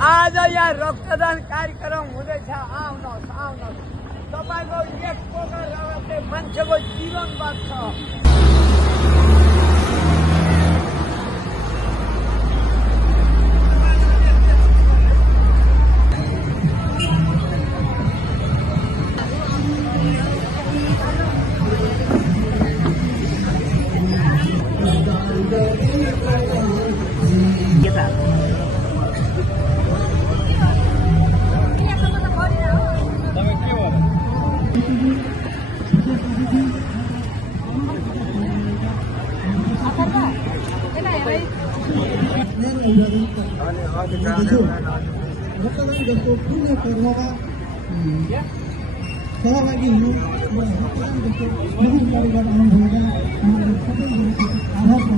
आज यहाँ रक्तदान कार्यक्रम हुँदैछ। आउनुहोस् तपाईको एक पोका रगतले मान्छेको जीवन बाँच्छ। सहभागी हुनु आभार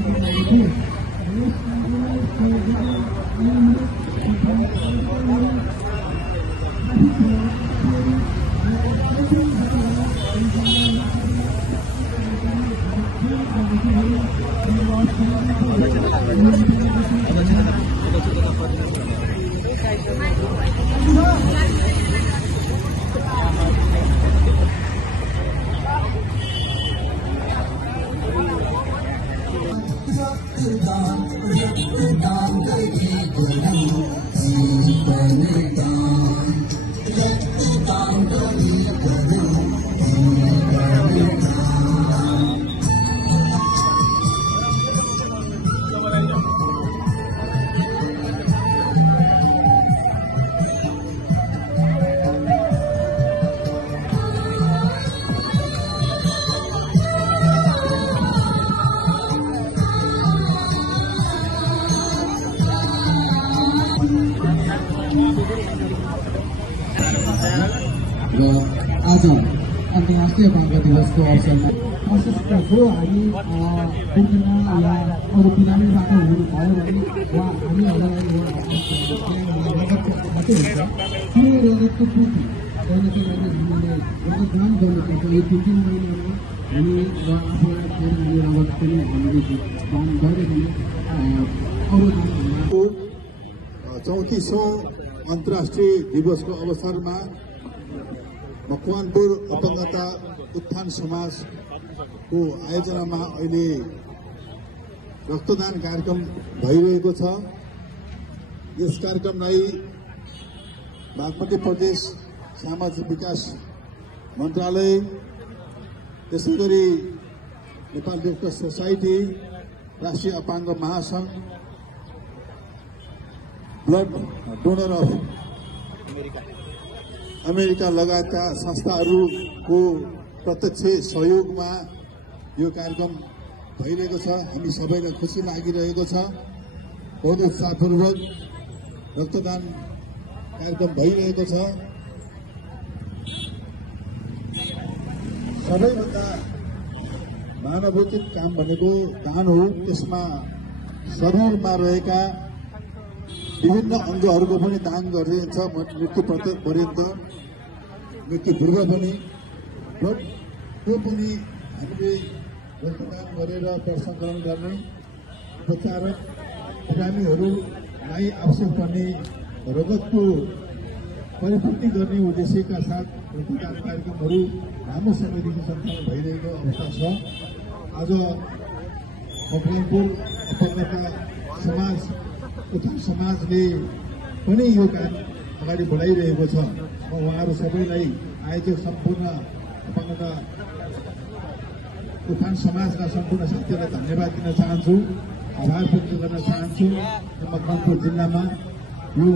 र आज अन्तर्राष्ट्रिय बाघ दिवसको अवसरमा सशस्त्रको हामी पूर्णिमा या अरू बिरामीबाट हुनुभयो भने हामीहरूलाई त्यो रगतको पूर्ति कहिलेकाहीँ हामीले रक्तदान गर्नुपर्छ। यो 3 महिनामा हामी र आफूलाई फेरि रगत पनि हामीले दान गऱ्यो भने अरू दानहरू 34औं अन्तर्राष्ट्रिय दिवसको अवसरमा मकवानपुर अपंगता उत्थान समाजको आयोजनामा अहिले रक्तदान कार्यक्रम भइरहेको छ। यस कार्यक्रमलाई बागमती प्रदेश सामाजिक विकास मन्त्रालय, त्यसैगरी नेपाल रेड क्रस सोसाइटी, राष्ट्रिय अपाङ्ग महासंघ, ब्लड डोनर अफ अमेरिका लगायतका संस्थाहरूको प्रत्यक्ष सहयोगमा यो कार्यक्रम भइरहेको छ। हामी सबैलाई खुसी लागिरहेको छ। बहुत उत्साहपूर्वक रक्तदान कार्यक्रम भइरहेको छ। सबैभन्दा मानवोचित काम भनेको दान हो। त्यसमा शरीरमा रहेका विभिन्न अंगहरूको पनि दान गरिन्छ, मृत्यु पर्यन्त, मृत्यु पूर्व पनि। त्यो पनि हामीले रक्तदान गरेर प्रसंस्करण गर्ने, उपचारक बिरामीहरूलाई आवश्यक पर्ने रगतको परिपूर्ति गर्ने उद्देश्यका साथ रक्तदान कार्यक्रमहरू लामो समयदेखि सञ्चालन भइरहेको अवस्था छ। आज मकवानपुर अपंगता समाज उत्थान समाजले पनि यो काम अगाडि बढाइरहेको छ। म उहाँहरू सबैलाई आयोजक सम्पूर्ण अपंगता उत्थान समाजका सम्पूर्ण साथीहरूलाई धन्यवाद दिन चाहन्छु, आभार व्यक्त गर्न चाहन्छु। मकवानपुर जिल्लामा यो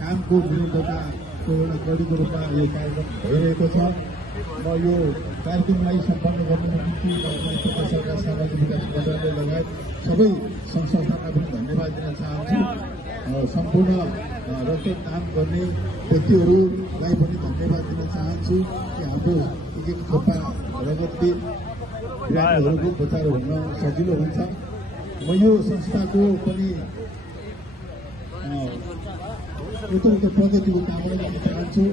कामको विरुद्धताको एउटा कडीको रूपमा यो कार्यक्रम भइरहेको छ। म यो कार्यक्रमलाई सम्पन्न गर्नुको निम्ति सरकार सामाजिक विकास मन्त्रालय लगायत सबै संस्थाहरूलाई पनि धन्यवाद दिन चाहन्छु। सम्पूर्ण रक्तदान गर्ने व्यक्तिहरूलाई पनि धन्यवाद दिन चाहन्छु कि हाम्रो एक थोपा रगतले बिरामीहरूको उपचार हुन सजिलो हुन्छ। म यो संस्थाको पनि उत्तरोत्तर प्रगतिको कामना गर्न चाहन्छु।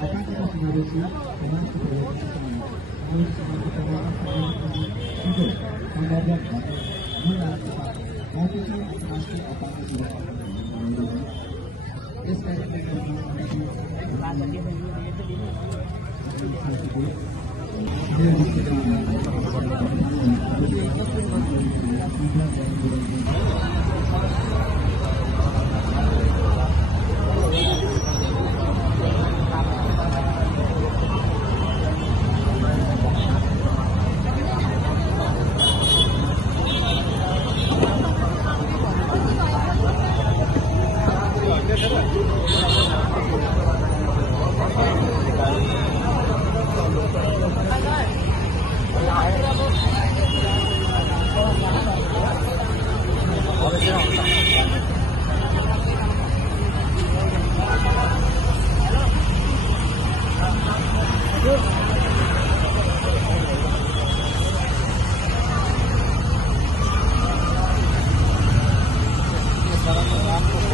अपाङ्गता समावेशी समाजको परिवर्तन मानव समाजको संवर्धन मूल राष्ट्रिय अपाङ्ग सुरक्षा यस आपको